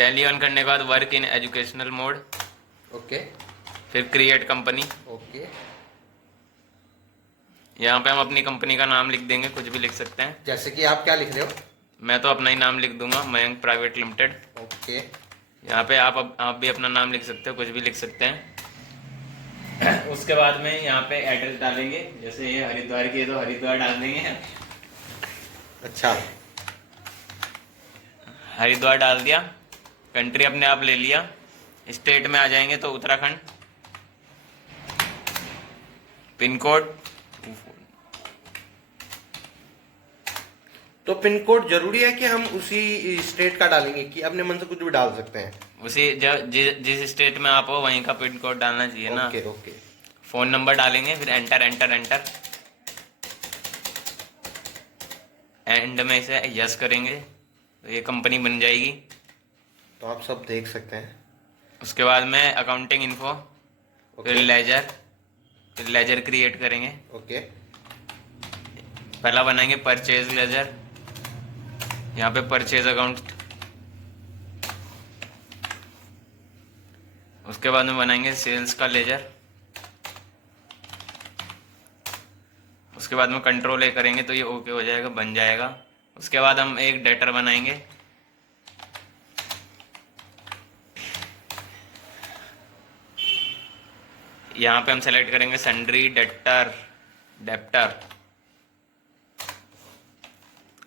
Tally on करने के बाद work in educational mode, okay. फिर क्रिएट कंपनी। ओके। यहाँ पे हम अपनी कंपनी का नाम लिख देंगे, कुछ भी लिख सकते हैं। जैसे कि आप क्या लिख रहे हो? मैं तो अपना ही नाम लिख दूंगा, मयंक प्राइवेट लिमिटेड। ओके। यहाँ पे आप भी अपना नाम लिख सकते हो, कुछ भी लिख सकते हैं। उसके बाद में यहाँ पे एड्रेस डालेंगे, जैसे ये हरिद्वार की है तो हरिद्वार डाल देंगे। अच्छा। हरिद्वार डाल दिया। कंट्री अपने आप ले लिया। स्टेट में आ जाएंगे तो उत्तराखंड। पिन कोड, तो पिन कोड जरूरी है कि हम उसी स्टेट का डालेंगे कि अपने मन से कुछ भी डाल सकते हैं? उसी जिस स्टेट में आप हो वहीं का पिन कोड डालना चाहिए ना। Okay okay. फोन नंबर डालेंगे, फिर एंटर एंटर एंटर। एंड में इसे यस करेंगे तो ये कंपनी बन जाएगी। तो आप सब देख सकते हैं। उसके बाद में अकाउंटिंग इन्फो, फिर ओके। लेजर, फिर लेजर क्रिएट करेंगे। ओके। पहला बनाएंगे परचेज लेजर, यहाँ पे परचेज अकाउंट। उसके बाद में बनाएंगे सेल्स का लेजर। उसके बाद में कंट्रोल ए करेंगे तो ये ओके हो जाएगा, बन जाएगा। उसके बाद हम एक डेटर बनाएंगे। यहाँ पे हम सेलेक्ट करेंगे सन्ड्री डेटर डेप्टर,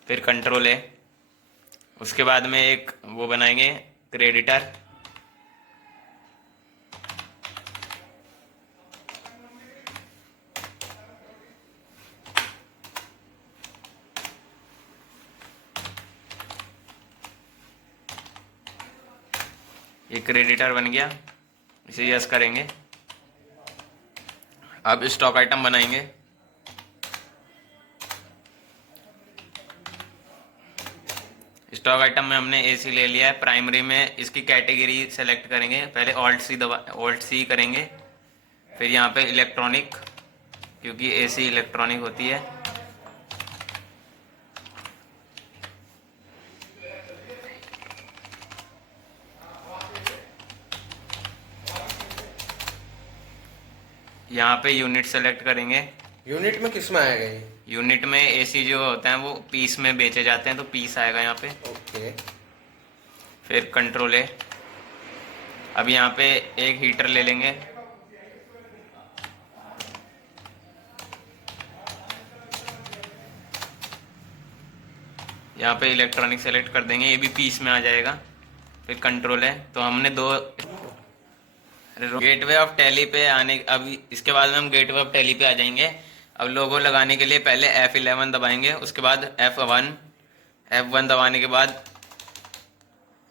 फिर कंट्रोल ए। उसके बाद में एक वो बनाएंगे क्रेडिटर। ये क्रेडिटर बन गया, इसे यस करेंगे। अब स्टॉक आइटम बनाएंगे। स्टॉक आइटम में हमने एसी ले लिया है। प्राइमरी में इसकी कैटेगरी सेलेक्ट करेंगे, पहले ऑल्ट सी करेंगे, फिर यहाँ पे इलेक्ट्रॉनिक, क्योंकि एसी इलेक्ट्रॉनिक होती है। यहाँ पे यूनिट सेलेक्ट करेंगे। यूनिट में किस में आएगा ये? यूनिट में एसी जो होते हैं वो पीस में बेचे जाते हैं, तो पीस आएगा यहाँ पे। ओके। फिर कंट्रोल है। अब यहाँ पे एक हीटर ले लेंगे। यहाँ पे इलेक्ट्रॉनिक सेलेक्ट कर देंगे, ये भी पीस में आ जाएगा। फिर कंट्रोल है, तो हमने दो गेटवे ऑफ टैली पे आने, अब इसके बाद में हम गेटवे ऑफ टैली पे आ जाएंगे। अब लोगो लगाने के लिए पहले F11 दबाएंगे, उसके बाद F1 दबाने के बाद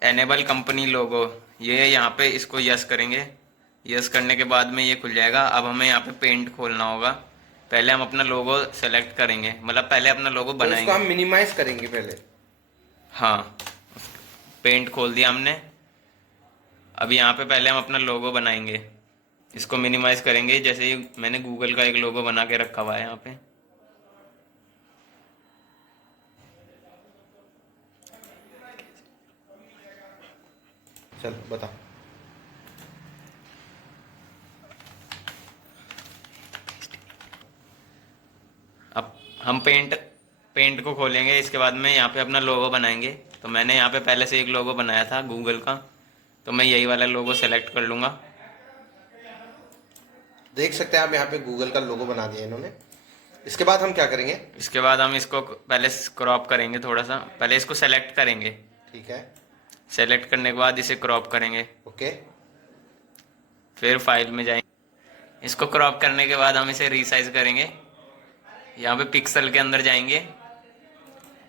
एनेबल कंपनी लोगो, ये यहाँ पे इसको यस करेंगे। यस करने के बाद में ये खुल जाएगा। अब हमें यहाँ पे पेंट खोलना होगा। पहले हम अपना लोगो सेलेक्ट करेंगे, मतलब पहले अपना लोगो तो बनाएंगे। इसको हम मिनिमाइज करेंगे पहले। हाँ, पेंट खोल दिया हमने। अब यहाँ पे पहले हम अपना लोगो बनाएंगे, इसको मिनिमाइज करेंगे। जैसे ही मैंने गूगल का एक लोगो बना के रखा हुआ है यहाँ पे। चलो बताओ। अब हम पेंट को खोलेंगे, इसके बाद में यहाँ पे अपना लोगो बनाएंगे। तो मैंने यहाँ पे पहले से एक लोगो बनाया था गूगल का, तो मैं यही वाला लोगो सेलेक्ट कर लूँगा। देख सकते हैं आप यहाँ पे गूगल का लोगो बना दिया इन्होंने। इसके बाद हम क्या करेंगे? इसके बाद हम इसको पहले क्रॉप करेंगे थोड़ा सा। पहले इसको सेलेक्ट करेंगे, ठीक है। सेलेक्ट करने के बाद इसे क्रॉप करेंगे। ओके। फिर फाइल में जाएंगे। इसको क्रॉप करने के बाद हम इसे रीसाइज करेंगे। यहाँ पे पिक्सल के अंदर जाएंगे,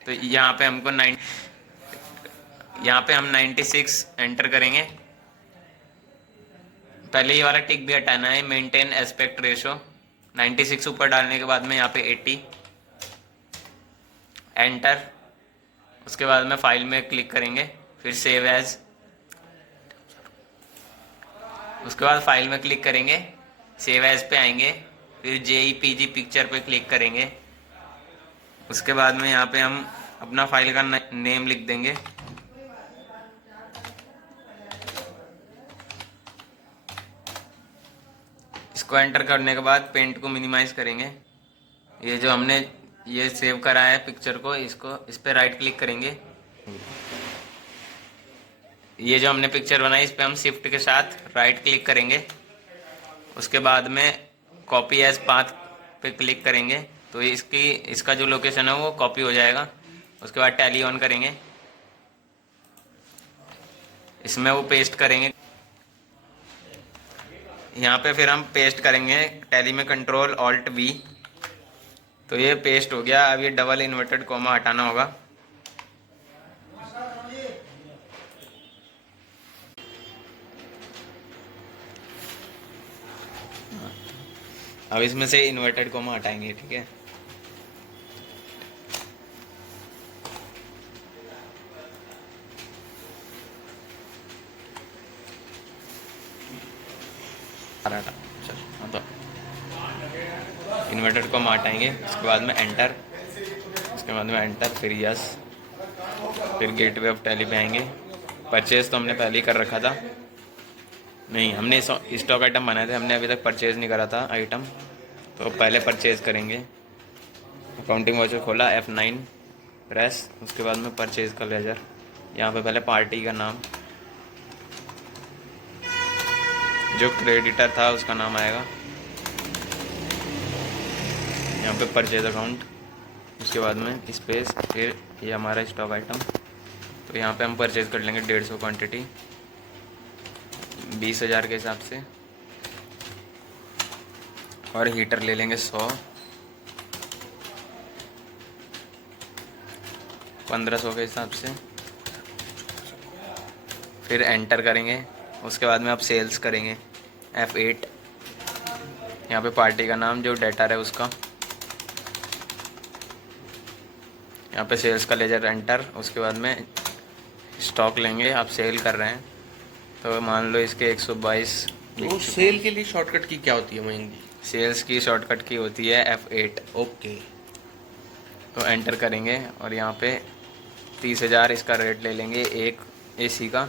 तो यहाँ पे हमको 96 एंटर करेंगे। पहले ये वाला टिक भी हटाना है, मेंटेन एस्पेक्ट रेशो। 96 ऊपर डालने के बाद में यहाँ पे 80 एंटर। उसके बाद में फाइल में क्लिक करेंगे, फिर सेव एज। उसके बाद फाइल में क्लिक करेंगे, सेव एज पे आएंगे, फिर JPG पिक्चर पे क्लिक करेंगे। उसके बाद में यहाँ पे हम अपना फाइल का नेम लिख देंगे। इसको एंटर करने के बाद पेंट को मिनिमाइज करेंगे। ये जो हमने ये सेव करा है पिक्चर को, इसको इस पे राइट क्लिक करेंगे। ये जो हमने पिक्चर बनाई इस पे हम शिफ्ट के साथ राइट क्लिक करेंगे। उसके बाद में कॉपी एज पाथ पे क्लिक करेंगे तो इसका जो लोकेशन है वो कॉपी हो जाएगा। उसके बाद टैली ऑन करेंगे, इसमें वो पेस्ट करेंगे। यहाँ पे फिर हम पेस्ट करेंगे टैली में कंट्रोल ऑल्ट वी, तो ये पेस्ट हो गया। अब ये डबल इन्वर्टेड कॉमा हटाना होगा। अब इसमें से इन्वर्टेड कॉमा हटाएंगे, ठीक है। तो इन्वर्टेड कॉमा हटाएंगे, उसके बाद में एंटर, उसके बाद में एंटर, फिर यस, फिर गेटवे ऑफ टैली पे आएंगे। परचेज तो हमने पहले ही कर रखा था, नहीं हमने स्टॉक आइटम बनाए थे, हमने अभी तक परचेज नहीं करा था आइटम, तो पहले परचेज करेंगे। अकाउंटिंग वाउचर खोला, F9 प्रेस, उसके बाद में परचेज का लेजर। यहाँ पे पहले पार्टी का नाम, जो क्रेडिटर था उसका नाम आएगा। यहाँ पे परचेज अकाउंट, उसके बाद में स्पेस, फिर ये हमारा स्टॉक आइटम। तो यहाँ पे हम परचेज कर लेंगे 150 क्वांटिटी 20,000 के हिसाब से, और हीटर ले लेंगे 100 1500 के हिसाब से। फिर एंटर करेंगे, उसके बाद में आप सेल्स करेंगे F8। यहाँ पे पार्टी का नाम जो डेटर है उसका, यहाँ पे सेल्स का लेजर एंटर। उसके बाद में स्टॉक लेंगे, आप सेल कर रहे हैं तो मान लो इसके 122। तो सेल के लिए शॉर्टकट की क्या होती है महेंद्र? सेल्स की शॉर्टकट की होती है F8। ओके, तो एंटर करेंगे और यहाँ पे 30,000 इसका रेट ले लेंगे एक एसी का।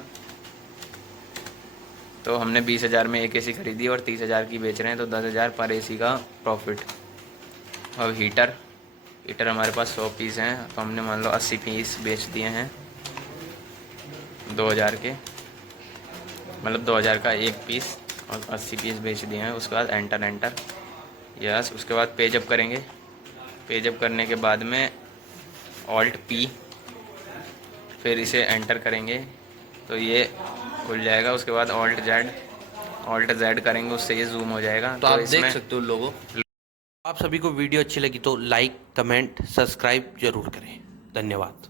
तो हमने 20,000 में एक एसी खरीदी और 30,000 की बेच रहे हैं, तो 10,000 पर एसी का प्रॉफिट। अब हीटर हमारे पास 100 पीस हैं, तो हमने मान लो 80 पीस बेच दिए हैं 2,000 के, मतलब 2,000 का एक पीस, और 80 पीस बेच दिए हैं। उसके बाद एंटर यस। उसके बाद पेज अप करेंगे, पेज अप करने के बाद में ऑल्ट P, फिर इसे एंटर करेंगे तो ये खुल जाएगा। उसके बाद ऑल्ट Z करेंगे, उससे ये जूम हो जाएगा। तो आप देख सकते हो लोगों। आप सभी को वीडियो अच्छी लगी तो लाइक, कमेंट, सब्सक्राइब जरूर करें। धन्यवाद।